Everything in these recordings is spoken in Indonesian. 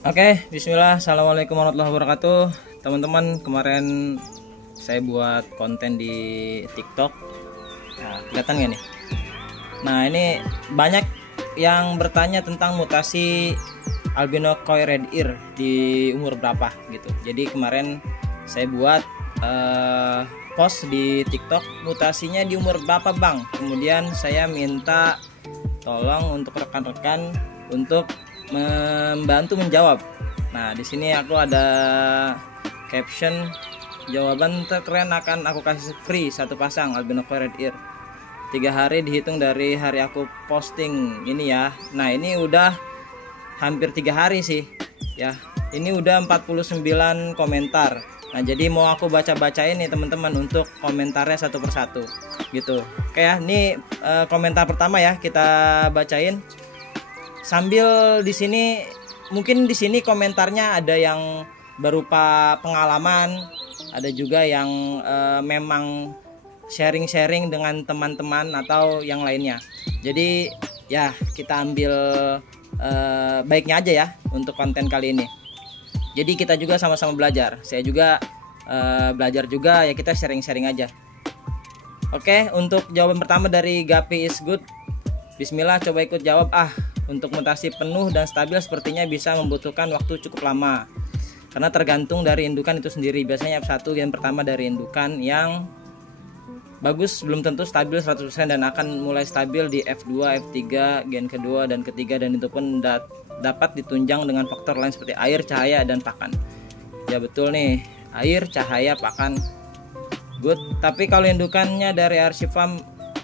Oke, bismillah. Assalamualaikum warahmatullahi wabarakatuh. Teman-teman, kemarin saya buat konten di TikTok. Nah, kelihatan nggak nih? Nah, ini banyak yang bertanya tentang mutasi albino koi red ear di umur berapa gitu. Jadi kemarin saya buat post di TikTok, mutasinya di umur berapa, Bang? Kemudian saya minta tolong untuk rekan-rekan untuk membantu menjawab. Nah, di sini aku ada caption, jawaban terkeren akan aku kasih free satu pasang albino koi red ear. 3 hari dihitung dari hari aku posting ini ya. Nah, ini udah hampir 3 hari sih ya. Ini udah 49 komentar. Nah, jadi mau aku baca-bacain nih teman-teman untuk komentarnya satu persatu gitu. Oke ya, ini komentar pertama ya kita bacain. Sambil di sini mungkin di sini komentarnya ada yang berupa pengalaman, ada juga yang memang sharing-sharing dengan teman-teman atau yang lainnya. Jadi ya kita ambil baiknya aja ya untuk konten kali ini. Jadi kita juga sama-sama belajar. Saya juga belajar juga ya, kita sharing-sharing aja. Oke, untuk jawaban pertama dari Gapi is good. Bismillah, coba ikut jawab. Untuk mutasi penuh dan stabil sepertinya bisa membutuhkan waktu cukup lama. Karena tergantung dari indukan itu sendiri. Biasanya F1 gen pertama dari indukan yang bagus belum tentu stabil 100% dan akan mulai stabil di F2, F3, gen kedua dan ketiga, dan itu pun dapat ditunjang dengan faktor lain seperti air, cahaya, dan pakan. Ya betul nih, air, cahaya, pakan. Good. Tapi kalau indukannya dari RC Farm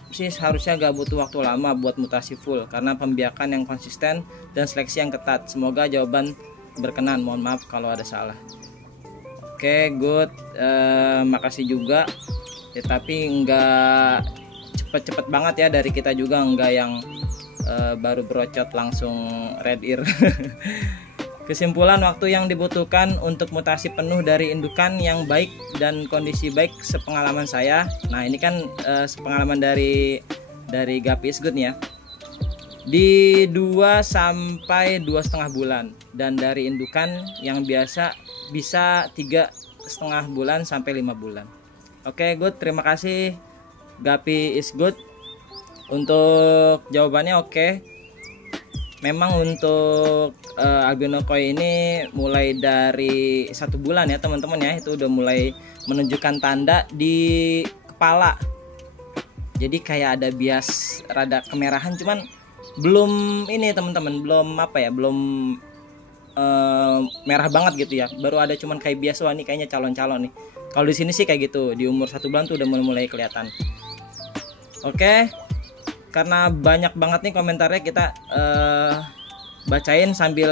sih harusnya gak butuh waktu lama buat mutasi full karena pembiakan yang konsisten dan seleksi yang ketat. Semoga jawaban berkenan, mohon maaf kalau ada salah. Oke, good. Makasih juga ya, tapi nggak cepet-cepet banget ya dari kita juga, nggak yang baru berocot langsung red ear. Kesimpulan, waktu yang dibutuhkan untuk mutasi penuh dari indukan yang baik dan kondisi baik sepengalaman saya. Nah, ini kan sepengalaman dari Gapi is good nih ya. Di 2 sampai 2,5 bulan, dan dari indukan yang biasa bisa 3,5 bulan sampai 5 bulan. Oke, good. Terima kasih Gapi is good untuk jawabannya. Oke. Memang untuk albino koi ini mulai dari 1 bulan ya teman-teman ya, itu udah mulai menunjukkan tanda di kepala. Jadi kayak ada bias rada kemerahan, cuman belum ini teman-teman, belum merah banget gitu ya. Baru ada cuman kayak bias, wah ini kayaknya calon-calon nih. Kalau di sini sih kayak gitu, di umur 1 bulan tuh udah mulai kelihatan. Oke. Karena banyak banget nih komentarnya, kita bacain sambil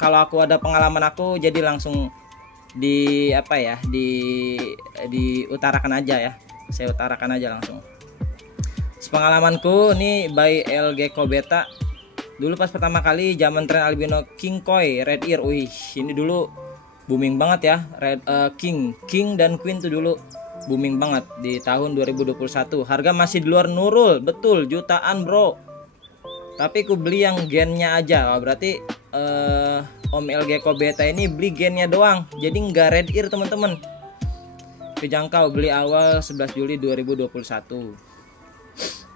kalau aku ada pengalaman aku jadi langsung diutarakan aja ya. Saya utarakan aja langsung. Pengalamanku nih by LG Kobeta. Dulu pas pertama kali zaman tren albino king koi red ear, ini dulu booming banget ya. King dan queen tuh dulu booming banget di tahun 2021. Harga masih di luar Nurul, betul, jutaan bro. Tapi ku beli yang gennya aja. Berarti Om LG Kobeta ini beli gennya doang, jadi nggak red ear teman-teman. Kejangkau, beli awal 11 Juli 2021.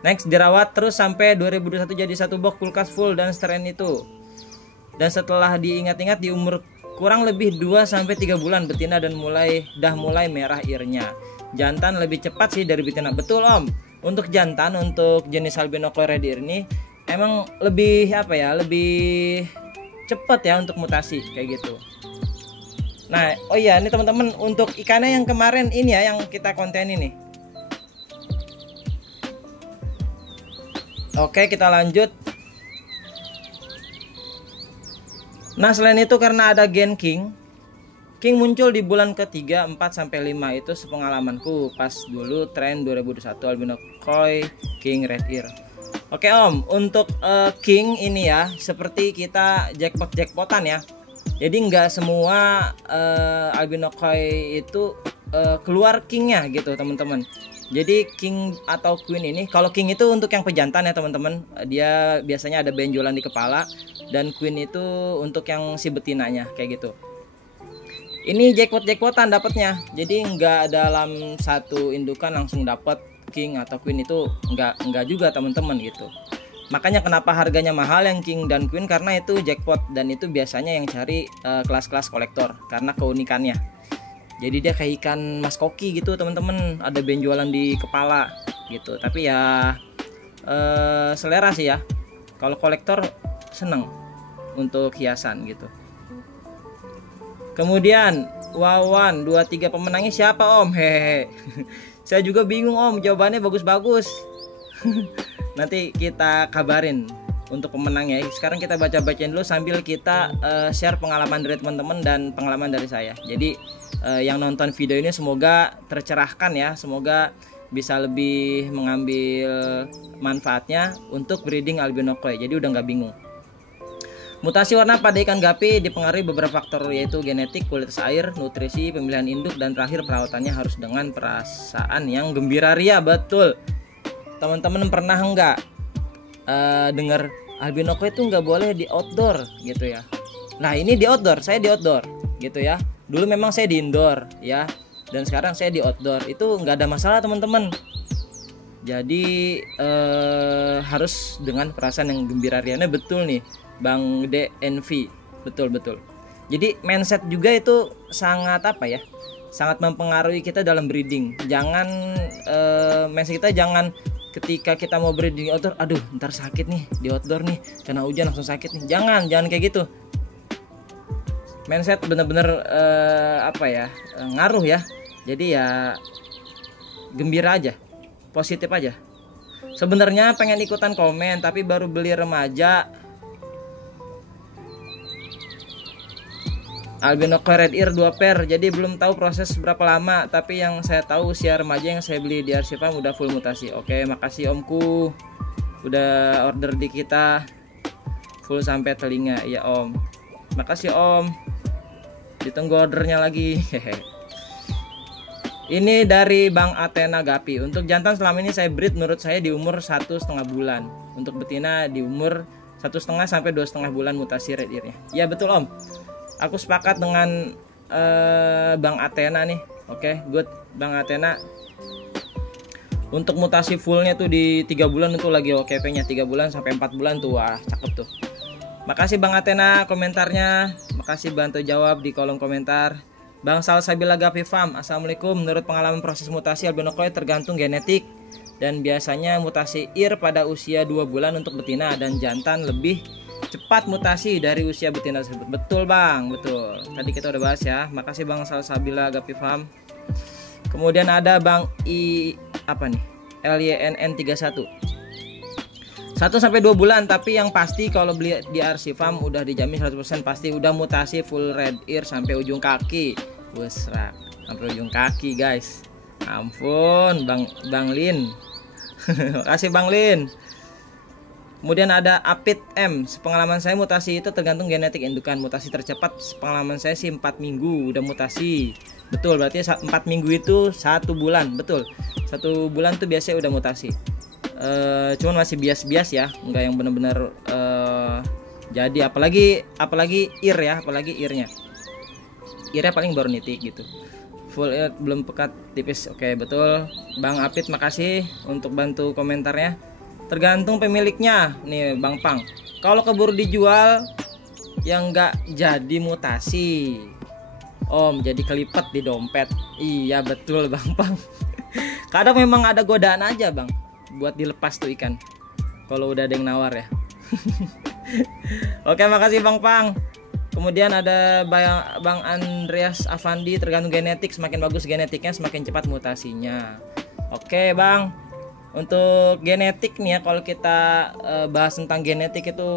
Next, dirawat terus sampai 2021 jadi 1 box kulkas full dan strain itu. Dan setelah diingat-ingat di umur kurang lebih 2 sampai 3 bulan betina dan mulai merah earnya. Jantan lebih cepat sih dari betina. Betul Om. Untuk jantan, untuk jenis albino koi red ear ini emang lebih lebih cepat ya untuk mutasi kayak gitu. Nah, oh iya, ini teman-teman untuk ikannya yang kemarin ini ya yang kita konten ini. Oke, kita lanjut. Nah, selain itu karena ada gen King muncul di bulan ketiga, 4 sampai 5, itu sepengalamanku pas dulu tren 2021 albino koi king red ear. Oke Om, untuk king ini ya seperti kita jackpotan ya. Jadi nggak semua albino koi itu keluar kingnya gitu teman-teman. Jadi king atau queen ini, kalau king itu untuk yang pejantan ya teman-teman, dia biasanya ada benjolan di kepala, dan queen itu untuk yang si betinanya kayak gitu. Ini jackpotan dapatnya, jadi nggak dalam satu indukan langsung dapat king atau queen, itu nggak juga teman-teman gitu. Makanya kenapa harganya mahal yang king dan queen, karena itu jackpot, dan itu biasanya yang cari kelas-kelas kolektor karena keunikannya. Jadi dia kayak ikan mas koki gitu teman-teman, ada benjolan di kepala gitu. Tapi ya selera sih ya, kalau kolektor seneng untuk hiasan gitu. Kemudian Wawan 23 pemenangnya siapa Om? Hehehe. Saya juga bingung Om, jawabannya bagus-bagus. Nanti kita kabarin untuk pemenangnya. Sekarang kita baca-bacain dulu sambil kita share pengalaman dari teman-teman dan pengalaman dari saya. Jadi yang nonton video ini semoga tercerahkan ya, semoga bisa lebih mengambil manfaatnya untuk breeding albino koi. Jadi udah nggak bingung. Mutasi warna pada ikan gapi dipengaruhi beberapa faktor, yaitu genetik, kualitas air, nutrisi, pemilihan induk, dan terakhir perawatannya harus dengan perasaan yang gembira ria. Betul. Teman-teman pernah nggak dengar albino koi itu nggak boleh di outdoor gitu ya? Nah ini di outdoor, saya di outdoor gitu ya. Dulu memang saya di indoor ya, dan sekarang saya di outdoor. Itu nggak ada masalah teman-teman. Jadi harus dengan perasaan yang gembira rianya. Betul nih Bang DNV, betul. Jadi mindset juga itu sangat apa ya, sangat mempengaruhi kita dalam breeding. Jangan mindset kita jangan ketika kita mau breeding di outdoor, aduh ntar sakit nih di outdoor nih, kena hujan langsung sakit nih. Jangan kayak gitu. Mindset bener-bener apa ya, ngaruh ya. Jadi ya gembira aja, positif aja. Sebenarnya pengen ikutan komen tapi baru beli remaja albino koi red ear 2 pair, jadi belum tahu proses berapa lama. Tapi yang saya tahu usia remaja yang saya beli di RC Farm udah full mutasi. Oke, makasih Omku udah order di kita full sampai telinga. Iya Om, makasih Om, ditunggu ordernya lagi. Ini dari Bang Athena Gapi. Untuk jantan selama ini saya breed menurut saya di umur 1,5 bulan. Untuk betina di umur 1,5 sampai 2,5 bulan mutasi red earnya. Ya betul Om, aku sepakat dengan Bang Athena nih. Oke, good Bang Athena. Untuk mutasi fullnya tuh di 3 bulan itu lagi oke nya, 3 bulan sampai 4 bulan tuh wah cakep tuh. Makasih Bang Athena komentarnya, makasih bantu jawab di kolom komentar. Bang Salsabila Gapi Farm, assalamualaikum. Menurut pengalaman proses mutasi albino koi tergantung genetik, dan biasanya mutasi ear pada usia 2 bulan untuk betina, dan jantan lebih cepat mutasi dari usia betina tersebut. Betul Bang, betul. Tadi kita udah bahas ya. Makasih Bang Salsabila Gapi Farm. Kemudian ada Bang LYNN 31. 1-2 bulan, tapi yang pasti kalau beli di RC Farm udah dijamin 100% pasti udah mutasi full red ear sampai ujung kaki. Wesrak, sampai ujung kaki guys. Ampun Bang Lin. Makasih Bang Lin. Kemudian ada Apit M. Sepengalaman saya mutasi itu tergantung genetik indukan. Mutasi tercepat sepengalaman saya sih 4 minggu udah mutasi. Betul, berarti 4 minggu itu 1 bulan. Betul, 1 bulan tuh biasanya udah mutasi. Cuman masih bias-bias ya, nggak yang bener-bener jadi. Apalagi ear ya, apalagi earnya paling baru nitik gitu. Full ear belum pekat, tipis. Oke, betul Bang Apit, makasih untuk bantu komentarnya. Tergantung pemiliknya nih Bang Pang. Kalau keburu dijual yang nggak jadi mutasi Om, jadi kelipet di dompet. Iya betul Bang Pang. Kadang memang ada godaan aja Bang buat dilepas tuh ikan kalau udah ada yang nawar ya. Oke, makasih Bang Pang. Kemudian ada Bang Andreas Avandi, tergantung genetik, semakin bagus genetiknya semakin cepat mutasinya. Oke Bang, untuk genetik nih ya, kalau kita bahas tentang genetik itu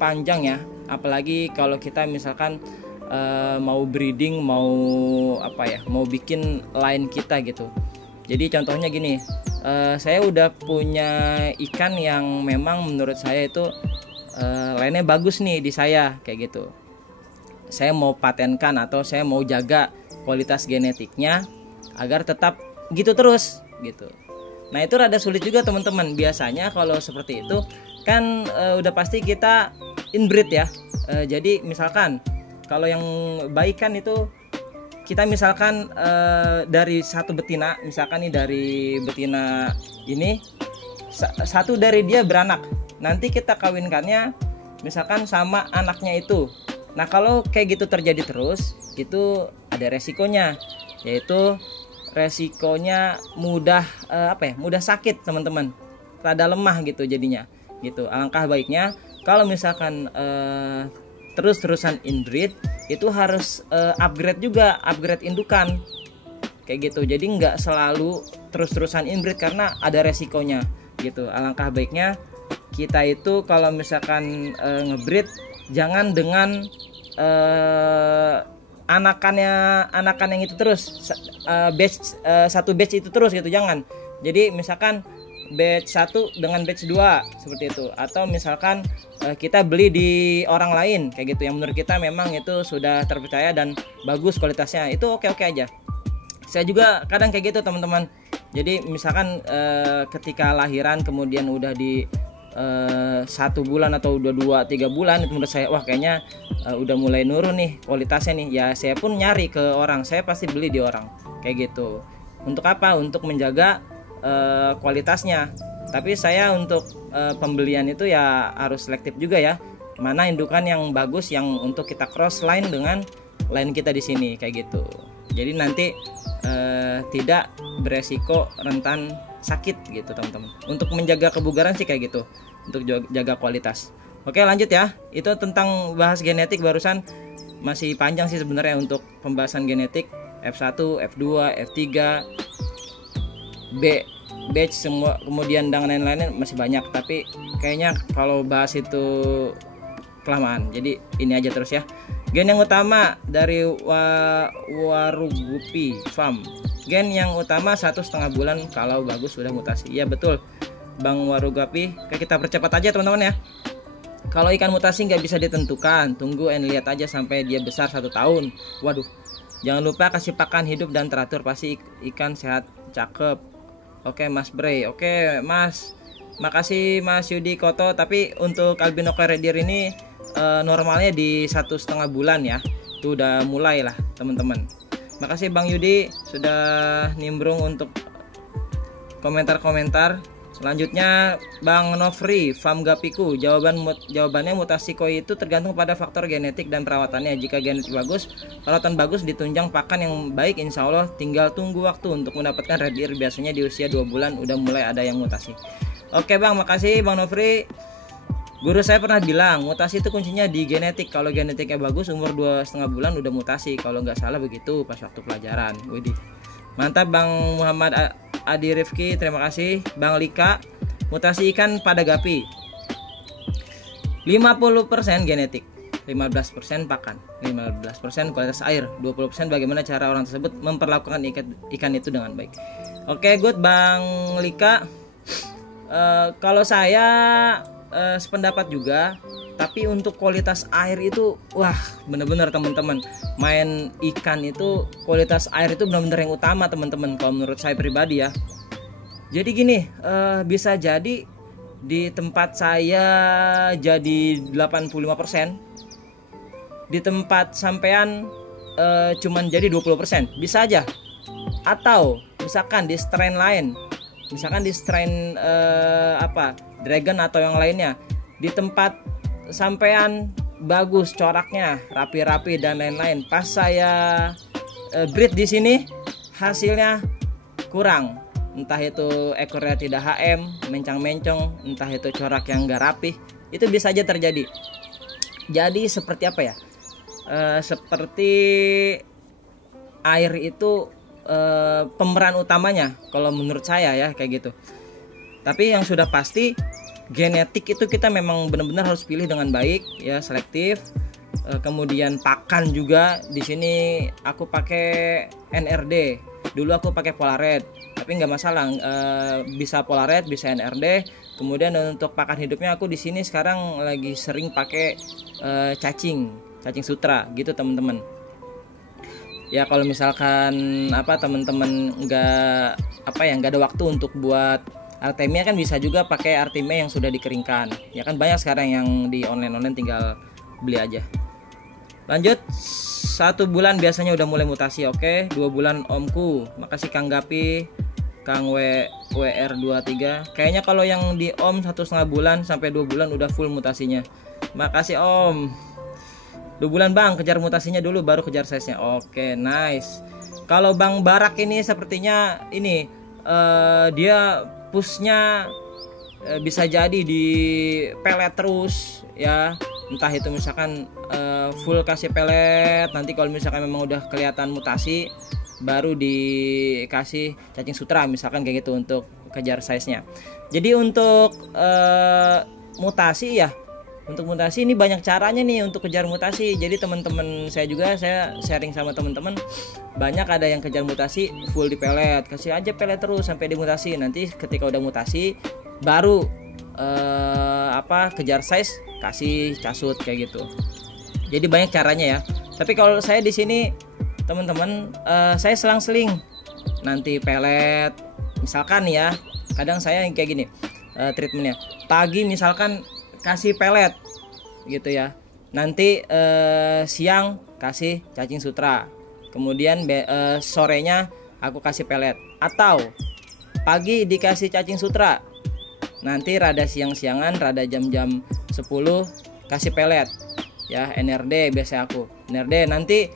panjang ya, apalagi kalau kita misalkan mau breeding, mau bikin line kita gitu. Jadi contohnya gini, saya udah punya ikan yang memang menurut saya itu line-nya bagus nih di saya kayak gitu. Saya mau patenkan atau saya mau jaga kualitas genetiknya agar tetap gitu terus gitu. Nah itu rada sulit juga teman-teman. Biasanya kalau seperti itu kan udah pasti kita inbreed ya. Jadi misalkan kalau yang baik kan itu kita misalkan dari satu betina, misalkan nih dari betina ini satu dari dia beranak, nanti kita kawinkannya misalkan sama anaknya itu. Nah kalau kayak gitu terjadi terus, itu ada resikonya, yaitu resikonya mudah mudah sakit teman-teman, rada lemah gitu jadinya gitu. Alangkah baiknya kalau misalkan terus-terusan inbreed itu harus upgrade indukan kayak gitu. Jadi nggak selalu terus-terusan inbreed karena ada resikonya gitu. Alangkah baiknya kita itu kalau misalkan ngebreed jangan dengan anakan yang itu terus satu batch itu terus gitu, jangan. Jadi misalkan batch 1 dengan batch 2 seperti itu, atau misalkan kita beli di orang lain kayak gitu yang menurut kita memang itu sudah terpercaya dan bagus kualitasnya, itu oke aja. Saya juga kadang kayak gitu teman-teman. Jadi misalkan ketika lahiran kemudian udah di 1 bulan atau udah 2-3 bulan, itu menurut saya wah kayaknya udah mulai nurun nih kualitasnya nih, ya saya pun nyari ke orang, saya pasti beli di orang kayak gitu. Untuk apa? Untuk menjaga kualitasnya. Tapi saya untuk pembelian itu ya harus selektif juga ya, mana indukan yang bagus yang untuk kita cross line dengan line kita di sini kayak gitu. Jadi nanti tidak beresiko rentan sakit gitu teman-teman. Untuk menjaga kebugaran sih kayak gitu, untuk jaga kualitas. Oke lanjut ya, itu tentang bahas genetik barusan. Masih panjang sih sebenarnya untuk pembahasan genetik F1, F2, F3, batch semua, kemudian dan lain-lainnya masih banyak, tapi kayaknya kalau bahas itu kelamaan, jadi ini aja terus ya. Gen yang utama dari Warugupi Farm, gen yang utama 1,5 bulan kalau bagus sudah mutasi. Ya betul Bang Warugupi, kita percepat aja teman-teman ya. Kalau ikan mutasi nggak bisa ditentukan, tunggu and lihat aja sampai dia besar 1 tahun. Waduh, jangan lupa kasih pakan hidup dan teratur, pasti ikan sehat cakep. Oke Mas Bray, oke Mas, makasih Mas Yudi Koto. Tapi untuk albino red deer ini normalnya di 1,5 bulan ya, itu udah mulai lah teman-teman. Makasih Bang Yudi sudah nimbrung untuk komentar-komentar. Selanjutnya Bang Nofri Farm Gapiku, jawabannya mutasi koi itu tergantung pada faktor genetik dan perawatannya. Jika genetik bagus, perawatan bagus, ditunjang pakan yang baik, insya Allah tinggal tunggu waktu untuk mendapatkan red deer. Biasanya di usia 2 bulan udah mulai ada yang mutasi. Oke Bang, makasih Bang Nofri. Guru saya pernah bilang mutasi itu kuncinya di genetik. Kalau genetiknya bagus umur 2,5 bulan udah mutasi, kalau nggak salah begitu pas waktu pelajaran. Widih, mantap Bang Muhammad Adi Rifki, terima kasih. Bang Lika, mutasi ikan pada gapi 50% genetik, 15% pakan, 15% kualitas air, 20% bagaimana cara orang tersebut memperlakukan ikan itu dengan baik. Oke, good Bang Lika. Kalau saya sependapat juga, tapi untuk kualitas air itu wah bener-bener teman-teman, main ikan itu kualitas air itu benar-benar yang utama teman-teman kalau menurut saya pribadi ya. Jadi gini, bisa jadi di tempat saya jadi 85%, di tempat sampean cuman jadi 20%, bisa aja. Atau misalkan di strain lain, misalkan di strain dragon atau yang lainnya, di tempat sampean bagus coraknya, rapi-rapi dan lain-lain, pas saya breed di sini hasilnya kurang, entah itu ekornya tidak HM, mencang-mencong, entah itu corak yang gak rapih, itu bisa aja terjadi. Jadi seperti apa ya, seperti air itu pemeran utamanya kalau menurut saya ya kayak gitu. Tapi yang sudah pasti genetik itu kita memang benar-benar harus pilih dengan baik ya, selektif. Kemudian pakan juga, di sini aku pakai NRD. Dulu aku pakai Polared, tapi nggak masalah, bisa Polared, bisa NRD. Kemudian untuk pakan hidupnya aku di sini sekarang lagi sering pakai cacing sutra gitu teman-teman. Ya kalau misalkan teman-teman nggak ada waktu untuk buat Artemia, kan bisa juga pakai Artemia yang sudah dikeringkan. Ya kan banyak sekarang yang di online tinggal beli aja. Lanjut, 1 bulan biasanya udah mulai mutasi. Oke, 2 bulan omku. Makasih Kang Gapi, Kang WR23. Kayaknya kalau yang di om 1,5 bulan sampai 2 bulan udah full mutasinya. Makasih Om. 2 bulan Bang, kejar mutasinya dulu baru kejar size-nya. Oke, nice. Kalau Bang Barak ini sepertinya ini dia pushnya bisa jadi di pelet terus ya. Entah itu misalkan full kasih pelet, nanti kalau misalkan memang udah kelihatan mutasi baru dikasih cacing sutra misalkan kayak gitu untuk kejar size-nya. Jadi untuk mutasi ya, untuk mutasi ini banyak caranya nih untuk kejar mutasi. Jadi teman-teman saya juga, saya sharing sama teman-teman, banyak ada yang kejar mutasi full di pelet, kasih aja pelet terus sampai dimutasi. Nanti ketika udah mutasi baru kejar size, kasih casut kayak gitu. Jadi banyak caranya ya. Tapi kalau saya di sini teman-teman, saya selang-seling nanti pelet. Misalkan ya, kadang saya kayak gini treatmentnya. Pagi misalkan kasih pelet gitu ya. Nanti siang kasih cacing sutra. Kemudian sorenya aku kasih pelet. Atau pagi dikasih cacing sutra. Nanti rada siang-siangan, rada jam-jam 10 kasih pelet. Ya, NRD biasa aku. NRD nanti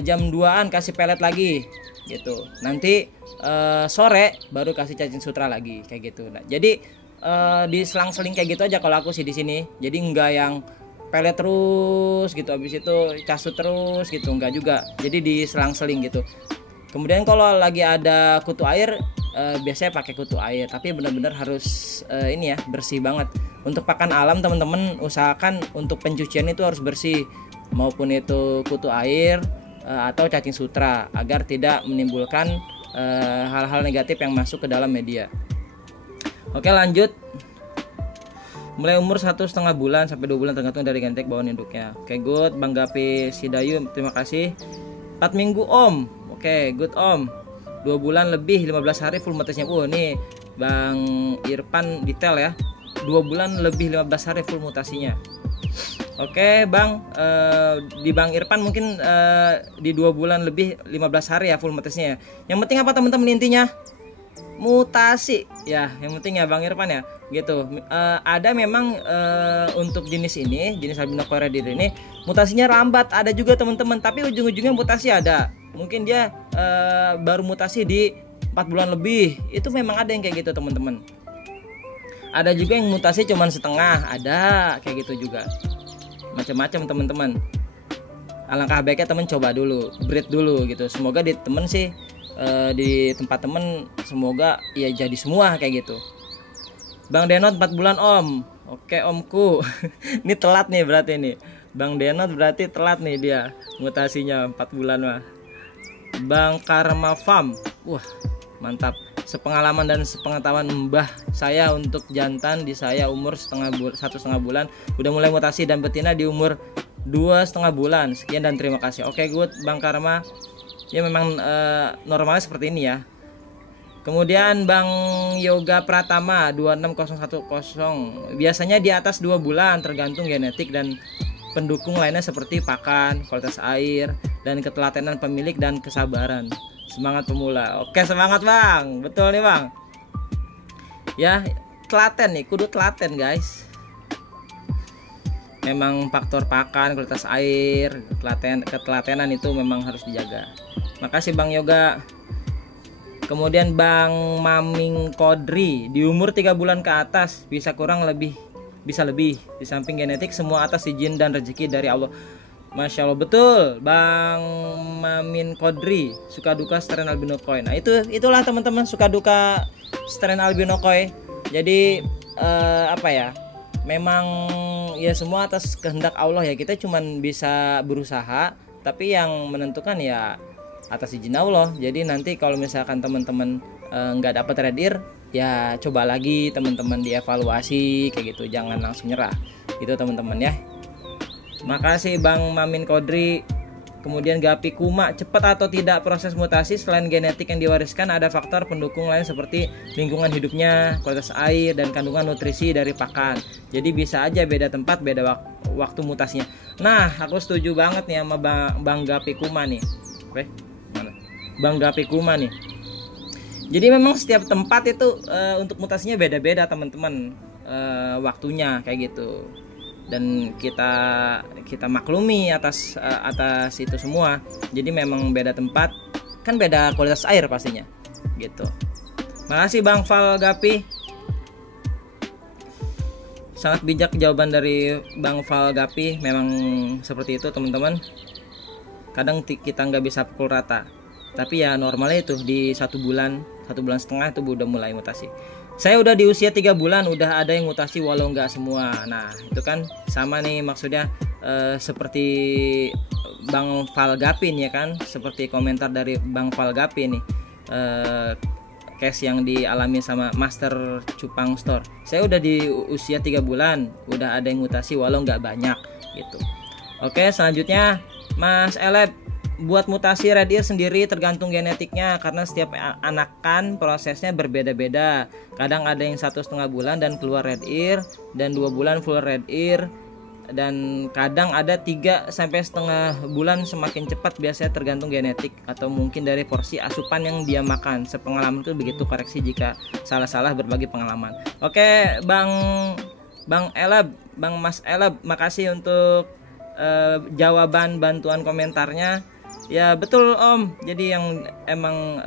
jam 2-an kasih pelet lagi gitu. Nanti sore baru kasih cacing sutra lagi kayak gitu. Nah, jadi diselang-seling kayak gitu aja kalau aku sih di sini. Jadi enggak yang pelet terus gitu, habis itu casut terus gitu, enggak juga. Jadi diselang-seling gitu. Kemudian kalau lagi ada kutu air, biasanya pakai kutu air, tapi benar-benar harus ini ya, bersih banget. Untuk pakan alam teman-teman usahakan untuk pencucian itu harus bersih, maupun itu kutu air atau cacing sutra, agar tidak menimbulkan hal-hal negatif yang masuk ke dalam media. Oke, lanjut. Mulai umur 1,5 bulan sampai 2 bulan tergantung dari gentek bawaan induknya. Oke, good. Bang Gapi Sidayu, terima kasih. 4 minggu Om. Oke, good Om. 2 bulan lebih 15 hari full mutasinya. Nih Bang Irfan detail ya. 2 bulan lebih 15 hari full mutasinya. Oke Bang, di Bang Irfan mungkin di 2 bulan lebih 15 hari ya full mutasinya. Yang penting apa teman-teman intinya? Mutasi ya, yang penting ya Bang Irfan ya gitu. Ada memang untuk jenis ini, jenis albino Korea ini mutasinya lambat, ada juga teman-teman, tapi ujung-ujungnya mutasi ada. Mungkin dia baru mutasi di 4 bulan lebih, itu memang ada yang kayak gitu teman-teman. Ada juga yang mutasi cuman setengah, ada kayak gitu juga, macam-macam teman-teman. Alangkah baiknya teman coba dulu, breed dulu gitu. Semoga di temen sih di tempat temen semoga ya jadi semua kayak gitu. Bang Denot 4 bulan Om. Oke Omku. Ini telat nih berarti nih. Bang Denot berarti telat nih dia mutasinya 4 bulan mah. Bang Karma Farm. Wah, mantap. Sepengalaman dan sepengetahuan mbah saya untuk jantan di saya umur 1,5 bulan udah mulai mutasi, dan betina di umur 2,5 bulan. Sekian dan terima kasih. Oke, good Bang Karma. Ya memang normalnya seperti ini ya. Kemudian Bang Yoga Pratama 26010. Biasanya di atas 2 bulan tergantung genetik dan pendukung lainnya seperti pakan, kualitas air, dan ketelatenan pemilik dan kesabaran. Semangat pemula. Oke, semangat Bang. Betul nih Bang. Ya, telaten nih, kudu telaten guys. Memang faktor pakan, kualitas air, ketelatenan itu memang harus dijaga. Makasih Bang Yoga. Kemudian Bang Maming Kodri, di umur 3 bulan ke atas bisa kurang lebih, bisa lebih. Di samping genetik semua atas izin dan rezeki dari Allah. Masya Allah, betul Bang Mamin Kodri. Suka duka strain albino koi. Nah itulah teman-teman, suka duka strain albino koi. Jadi memang ya semua atas kehendak Allah ya. Kita cuman bisa berusaha, tapi yang menentukan ya atas izin Allah. Jadi nanti kalau misalkan teman-teman nggak dapat red ear, ya coba lagi teman-teman dievaluasi kayak gitu, jangan langsung nyerah. Itu teman-teman ya. Makasih Bang Mamin Kodri. Kemudian Gapi Kuma, cepat atau tidak proses mutasi. Selain genetik yang diwariskan, ada faktor pendukung lain seperti lingkungan hidupnya, kualitas air, dan kandungan nutrisi dari pakan. Jadi bisa aja beda tempat, beda waktu mutasinya. Nah, aku setuju banget nih sama Bang Gapi Kuma nih. Oke, mana? Bang Gapi Kuma nih. Jadi memang setiap tempat itu untuk mutasinya beda-beda teman-teman, waktunya kayak gitu. Dan kita maklumi atas itu semua. Jadi memang beda tempat, kan beda kualitas air pastinya gitu. Makasih Bang Val Gapi, sangat bijak jawaban dari Bang Val Gapi. Memang seperti itu teman-teman, kadang kita nggak bisa pukul rata, tapi ya normalnya itu di 1 bulan setengah itu udah mulai mutasi. Saya udah di usia 3 bulan udah ada yang mutasi walau nggak semua. Nah itu kan sama nih maksudnya, seperti Bang Val Gapi nih ya kan, seperti komentar dari Bang Val Gapi nih, case yang dialami sama Master Cupang Store. Saya udah di usia 3 bulan udah ada yang mutasi walau nggak banyak gitu. Oke, selanjutnya Mas Eleb, buat mutasi red ear sendiri tergantung genetiknya, karena setiap anakan prosesnya berbeda-beda. Kadang ada yang 1,5 bulan dan keluar red ear, dan 2 bulan full red ear, dan kadang ada 3 sampai setengah bulan semakin cepat. Biasanya tergantung genetik atau mungkin dari porsi asupan yang dia makan. Sepengalaman itu begitu, koreksi jika salah-salah, berbagi pengalaman. Oke, Bang Elab, Bang Mas Elab, makasih untuk jawaban bantuan komentarnya. Ya betul Om, jadi yang emang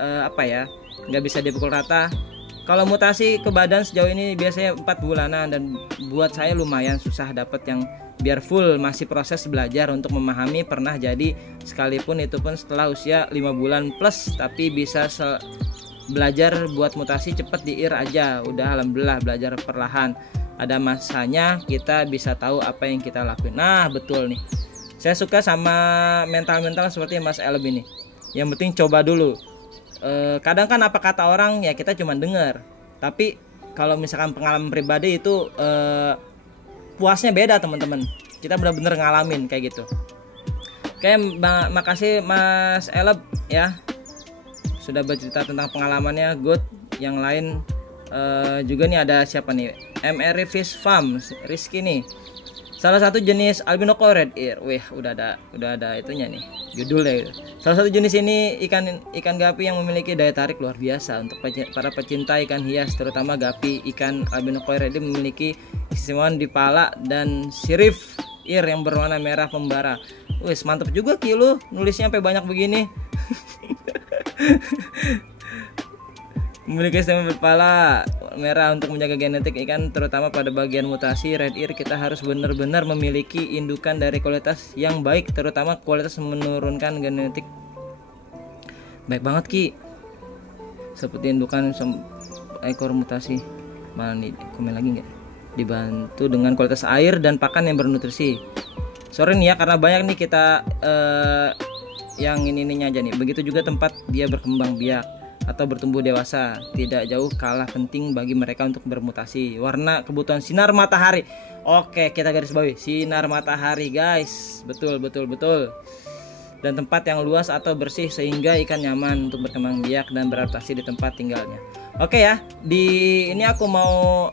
nggak bisa dipukul rata. Kalau mutasi ke badan sejauh ini biasanya 4 bulanan, dan buat saya lumayan susah dapat yang biar full. Masih proses belajar untuk memahami. Pernah jadi sekalipun itu pun setelah usia 5 bulan plus, tapi bisa belajar buat mutasi cepet di ear aja. Udah alhamdulillah belajar perlahan. Ada masanya kita bisa tahu apa yang kita lakuin. Nah betul nih, saya suka sama mental-mental seperti Mas Elb ini. Yang penting coba dulu. Kadang kan apa kata orang ya kita cuma dengar, tapi kalau misalkan pengalaman pribadi itu puasnya beda teman-teman. Kita benar-benar ngalamin kayak gitu. Oke, makasih Mas Elb ya, sudah bercerita tentang pengalamannya. Good. Yang lain juga nih ada siapa nih? MR Fish Farm Rizky nih. Salah satu jenis albinoco red ear. Wih, udah ada itunya nih, judulnya gitu. Salah satu jenis ini ikan gapi yang memiliki daya tarik luar biasa untuk para pecinta ikan hias, terutama gapi. Ikan albinoco red ear memiliki keistimewaan di pala dan sirip ear yang berwarna merah pembara. Wih, mantep juga Ki lu nulisnya sampai banyak begini. Memiliki sistem berpala merah untuk menjaga genetik ikan, terutama pada bagian mutasi red ear. Kita harus benar-benar memiliki indukan dari kualitas yang baik, terutama kualitas menurunkan genetik. Baik banget Ki, seperti indukan ekor mutasi. Mana nih komen lagi nggak? Dibantu dengan kualitas air dan pakan yang bernutrisi. Sorry nih ya, karena banyak nih kita yang ini aja nih. Begitu juga tempat dia berkembang biak atau bertumbuh dewasa, tidak jauh kalah penting bagi mereka untuk bermutasi. Warna, kebutuhan sinar matahari. Oke, kita garis bawahi sinar matahari guys. Betul. Dan tempat yang luas atau bersih sehingga ikan nyaman untuk berkembang biak dan beradaptasi di tempat tinggalnya. Oke ya, di ini aku mau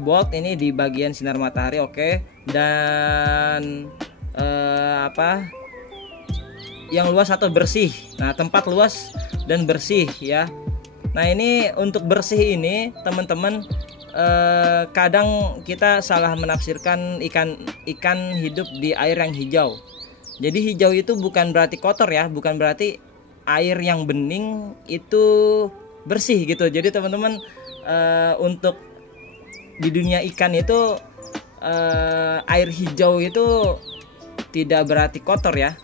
bold ini di bagian sinar matahari. Oke. Dan yang luas atau bersih. Nah, tempat luas dan bersih ya. Nah, ini untuk bersih ini teman-teman, kadang kita salah menafsirkan ikan hidup di air yang hijau. Jadi hijau itu bukan berarti kotor ya, bukan berarti air yang bening itu bersih gitu. Jadi teman-teman, untuk di dunia ikan itu air hijau itu tidak berarti kotor ya.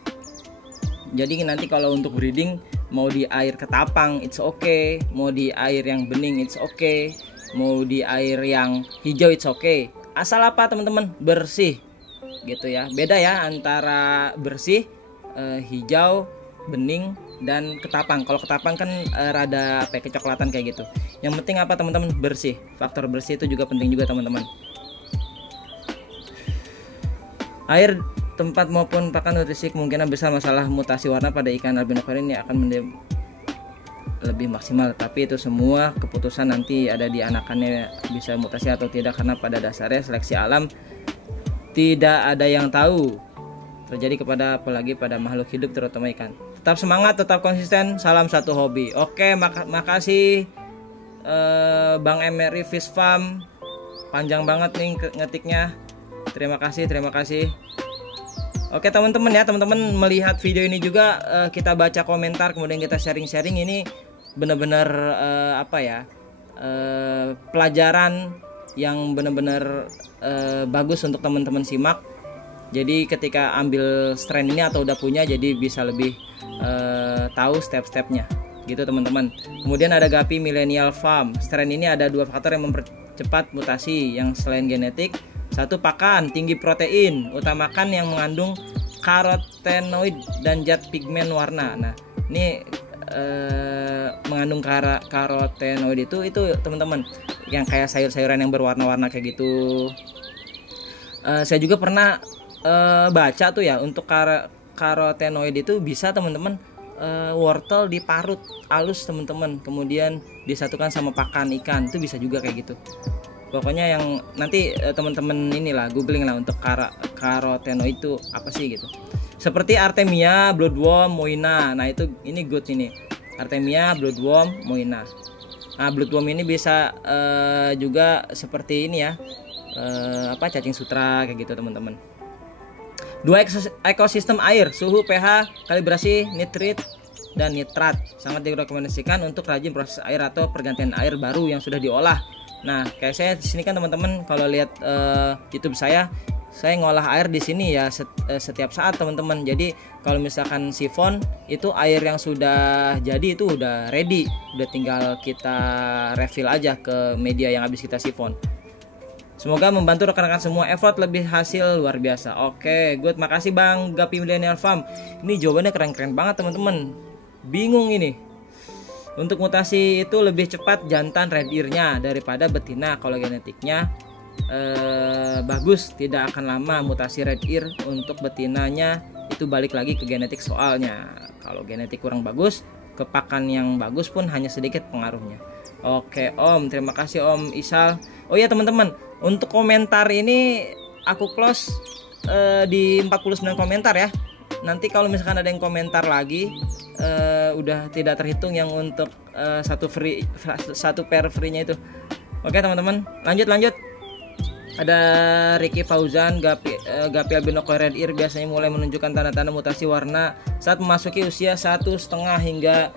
Jadi nanti kalau untuk breeding mau di air ketapang it's okay, mau di air yang bening it's okay, mau di air yang hijau it's okay. Asal apa teman-teman? Bersih gitu ya. Beda ya antara bersih, hijau, bening dan ketapang. Kalau ketapang kan rada kecoklatan kayak gitu. Yang penting apa teman-teman? Bersih. Faktor bersih itu juga penting juga teman-teman. Air tempat maupun pakan nutrisi, kemungkinan besar masalah mutasi warna pada ikan albino coral ini akan lebih maksimal. Tapi itu semua keputusan nanti ada di anakannya, bisa mutasi atau tidak, karena pada dasarnya seleksi alam tidak ada yang tahu terjadi kepada apalagi pada makhluk hidup terutama ikan. Tetap semangat, tetap konsisten, salam satu hobi. Oke, makasih Bang Emery Fish Farm, panjang banget nih ngetiknya. Terima kasih. Oke teman-teman ya, teman-teman melihat video ini juga kita baca komentar, kemudian kita sharing-sharing. Ini benar-benar pelajaran yang benar-benar bagus untuk teman-teman simak. Jadi ketika ambil strain ini atau udah punya, jadi bisa lebih tahu step-stepnya gitu teman-teman. Kemudian ada Gapi Millennial Farm. Strain ini ada 2 faktor yang mempercepat mutasi yang selain genetik. 1, pakan tinggi protein, utamakan yang mengandung karotenoid dan zat pigmen warna. Nah, ini mengandung karotenoid itu teman-teman yang kayak sayur-sayuran yang berwarna-warna kayak gitu. Saya juga pernah baca tuh ya, untuk karotenoid itu bisa teman-teman wortel diparut halus teman-teman, kemudian disatukan sama pakan ikan, itu bisa juga kayak gitu. Pokoknya yang nanti teman-teman inilah googling lah untuk karotenoid itu apa sih gitu. Seperti Artemia, bloodworm, moina. Nah ini good ini, Artemia, bloodworm, moina. Nah bloodworm ini bisa juga seperti ini ya, cacing sutra kayak gitu teman-teman. 2, ekosistem air, suhu, pH, kalibrasi, nitrit dan nitrat. Sangat direkomendasikan untuk rajin proses air atau pergantian air baru yang sudah diolah. Nah, kayak saya di sini kan teman-teman, kalau lihat YouTube saya ngolah air di sini ya setiap saat teman-teman. Jadi kalau misalkan sifon itu air yang sudah jadi itu udah ready, udah tinggal kita refill aja ke media yang habis kita sifon. Semoga membantu rekan-rekan semua, effort lebih hasil luar biasa. Oke, good, makasih Bang Gapi Millennial Farm. Ini jawabannya keren-keren banget teman-teman. Bingung ini. Untuk mutasi itu lebih cepat jantan red ear-nya daripada betina. Kalau genetiknya bagus, tidak akan lama mutasi red ear untuk betinanya itu balik lagi ke genetik. Soalnya kalau genetik kurang bagus, ke pakan yang bagus pun hanya sedikit pengaruhnya. Oke Om, terima kasih Om Isal. Oh ya teman-teman, untuk komentar ini aku close di 49 komentar ya. Nanti kalau misalkan ada yang komentar lagi, udah tidak terhitung yang untuk satu pair free-nya itu. Oke teman-teman, lanjut. Ada Ricky Fauzan, Gapi albino coral red ear biasanya mulai menunjukkan tanda-tanda mutasi warna saat memasuki usia 1,5 hingga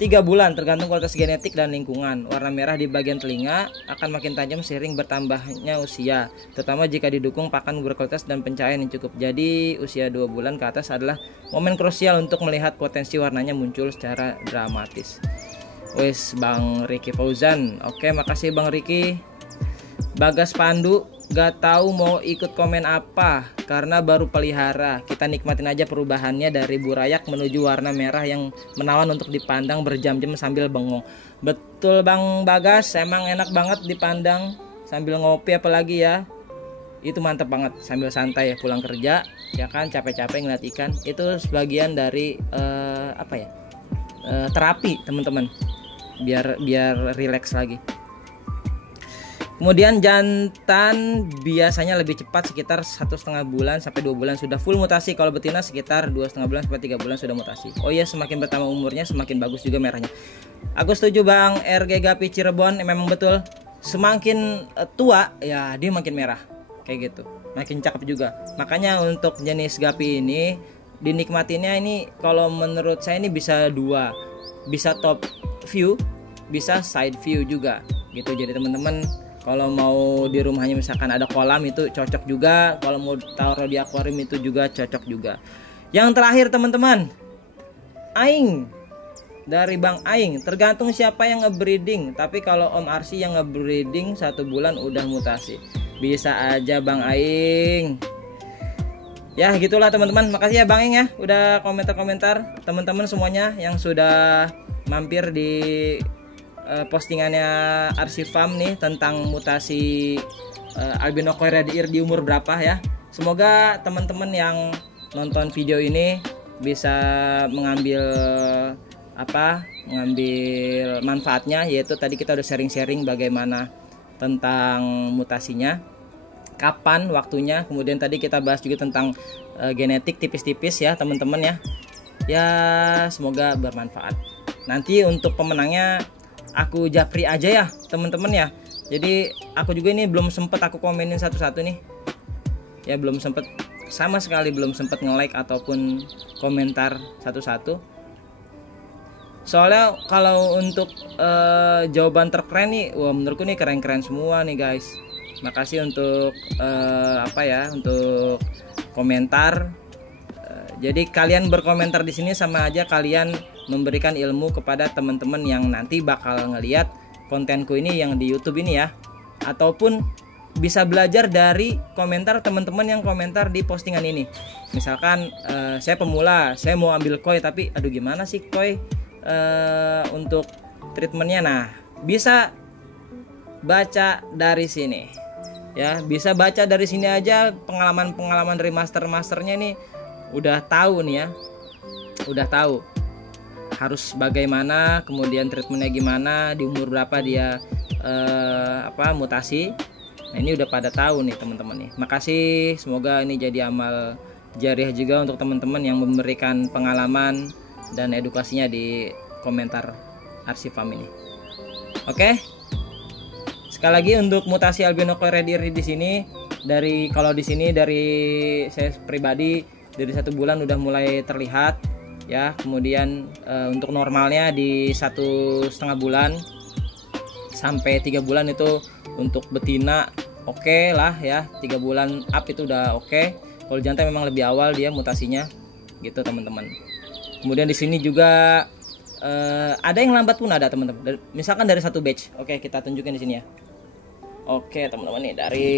3 bulan, tergantung kualitas genetik dan lingkungan. Warna merah di bagian telinga akan makin tajam seiring bertambahnya usia, terutama jika didukung pakan berkualitas dan pencahayaan yang cukup. Jadi usia 2 bulan ke atas adalah momen krusial untuk melihat potensi warnanya muncul secara dramatis. Wes Bang Ricky Fauzan. Oke, makasih Bang Ricky. Bagas Pandu, gak tahu mau ikut komen apa karena baru pelihara. Kita nikmatin aja perubahannya dari burayak menuju warna merah yang menawan untuk dipandang berjam-jam sambil bengong. Betul Bang Bagas, emang enak banget dipandang sambil ngopi apalagi ya. Itu mantep banget sambil santai ya pulang kerja ya kan, capek-capek ngeliat ikan. Itu sebagian dari terapi teman-teman, biar relax lagi. Kemudian jantan biasanya lebih cepat, sekitar 1,5 bulan sampai 2 bulan sudah full mutasi. Kalau betina sekitar 2,5 bulan sampai 3 bulan sudah mutasi. Oh iya, semakin bertambah umurnya semakin bagus juga merahnya. Aku setuju Bang RG Gapi Cirebon, memang betul. Semakin tua ya dia makin merah. Kayak gitu. Makin cakep juga. Makanya untuk jenis Gapi ini dinikmatinya ini kalau menurut saya ini bisa 2. Bisa top view, bisa side view juga. Gitu. Jadi teman-teman kalau mau di rumahnya misalkan ada kolam itu cocok juga. Kalau mau taruh di akuarium itu juga cocok juga. Yang terakhir teman-teman, Aing dari Bang Aing. Tergantung siapa yang ngebreeding. Tapi kalau Om Arsi yang ngebreeding 1 bulan udah mutasi. Bisa aja Bang Aing. Ya gitulah teman-teman. Makasih ya Bang Aing ya udah komentar-komentar. Teman-teman semuanya yang sudah mampir di postingannya Arsi Farm nih tentang mutasi albino coral red ear di umur berapa ya. Semoga teman-teman yang nonton video ini bisa mengambil manfaatnya, yaitu tadi kita udah sharing-sharing bagaimana tentang mutasinya, kapan waktunya, kemudian tadi kita bahas juga tentang genetik tipis-tipis ya teman-teman ya. Ya semoga bermanfaat. Nanti untuk pemenangnya aku japri aja ya teman-teman ya. Jadi aku juga ini belum sempet aku komenin satu-satu nih. Ya belum sempet, sama sekali belum sempet nge-like ataupun komentar satu-satu. Soalnya kalau untuk jawaban terkeren nih, wah menurutku nih keren-keren semua nih guys. Makasih untuk untuk komentar. Jadi kalian berkomentar di sini sama aja kalian memberikan ilmu kepada teman-teman yang nanti bakal ngeliat kontenku ini yang di YouTube ini ya. Ataupun bisa belajar dari komentar teman-teman yang komentar di postingan ini. Misalkan saya pemula, saya mau ambil koi tapi aduh gimana sih koi untuk treatmentnya. Nah, bisa baca dari sini. Ya, bisa baca dari sini aja pengalaman-pengalaman dari masternya nih udah tahu nih ya. Udah tahu harus bagaimana, kemudian treatmentnya gimana, di umur berapa dia mutasi. Nah, ini udah pada tahu nih teman-teman nih. Makasih, semoga ini jadi amal jariah juga untuk teman-teman yang memberikan pengalaman dan edukasinya di komentar Arsifam ini. Oke. Sekali lagi untuk mutasi albino koi red ear di sini, kalau di sini dari saya pribadi dari 1 bulan udah mulai terlihat ya. Kemudian untuk normalnya di 1,5 bulan sampai 3 bulan itu untuk betina oke lah ya. 3 bulan up itu udah oke. Kalau jantan memang lebih awal dia mutasinya gitu teman-teman. Kemudian di sini juga ada yang lambat pun ada teman-teman. Misalkan dari 1 batch. Oke, kita tunjukin di sini ya. Oke teman-teman nih dari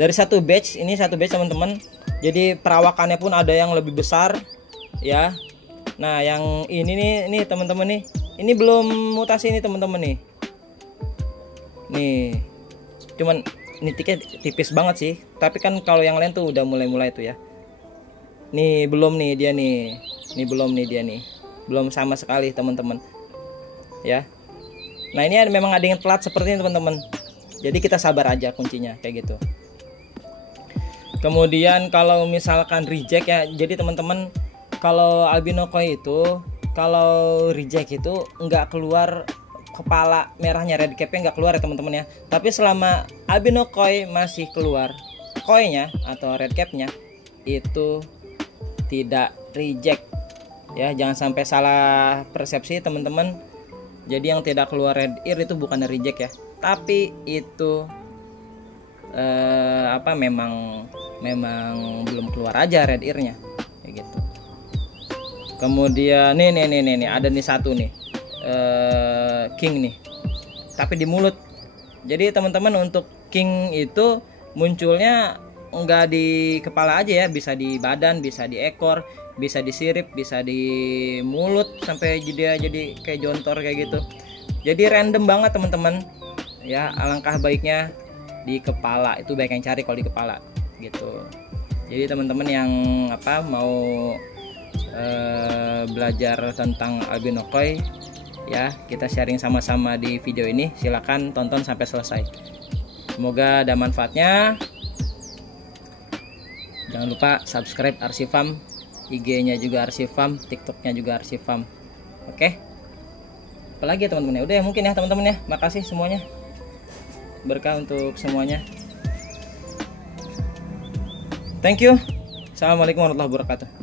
1 batch, ini 1 batch teman-teman. Jadi perawakannya pun ada yang lebih besar ya. Nah, yang ini nih teman-teman nih. Ini belum mutasi nih teman-teman nih. Nih. Cuman nitiknya tipis banget sih. Tapi kan kalau yang lain tuh udah mulai-mulai tuh ya. Nih belum nih dia nih. Ini belum nih dia nih. Belum sama sekali teman-teman. Ya. Nah, ini memang ada yang telat seperti ini teman-teman. Jadi kita sabar aja kuncinya kayak gitu. Kemudian kalau misalkan reject ya, jadi teman-teman kalau albino koi itu kalau reject itu nggak keluar kepala merahnya, red capnya nggak keluar ya teman-teman ya. Tapi selama albino koi masih keluar koinya atau red capnya, itu tidak reject ya. Jangan sampai salah persepsi teman-teman. Jadi yang tidak keluar red ear itu bukan reject ya, tapi itu memang belum keluar aja red earnya kayak gitu. Kemudian nih ada nih satu nih king nih tapi di mulut. Jadi teman-teman untuk king itu munculnya enggak di kepala aja ya, bisa di badan, bisa di ekor, bisa di sirip, bisa di mulut sampai jadi kayak jontor kayak gitu. Jadi random banget teman-teman ya. Alangkah baiknya di kepala, itu baik yang cari kalau di kepala gitu. Jadi teman-teman yang mau belajar tentang albino koi ya, kita sharing sama-sama di video ini. Silakan tonton sampai selesai. Semoga ada manfaatnya. Jangan lupa subscribe Arsifam, IG-nya juga Arsifam, TikTok-nya juga Arsifam. Oke. Apalagi ya teman-teman ya. Udah ya mungkin ya teman-teman ya. Makasih semuanya. Berkah untuk semuanya. Thank you. Assalamualaikum warahmatullahi wabarakatuh.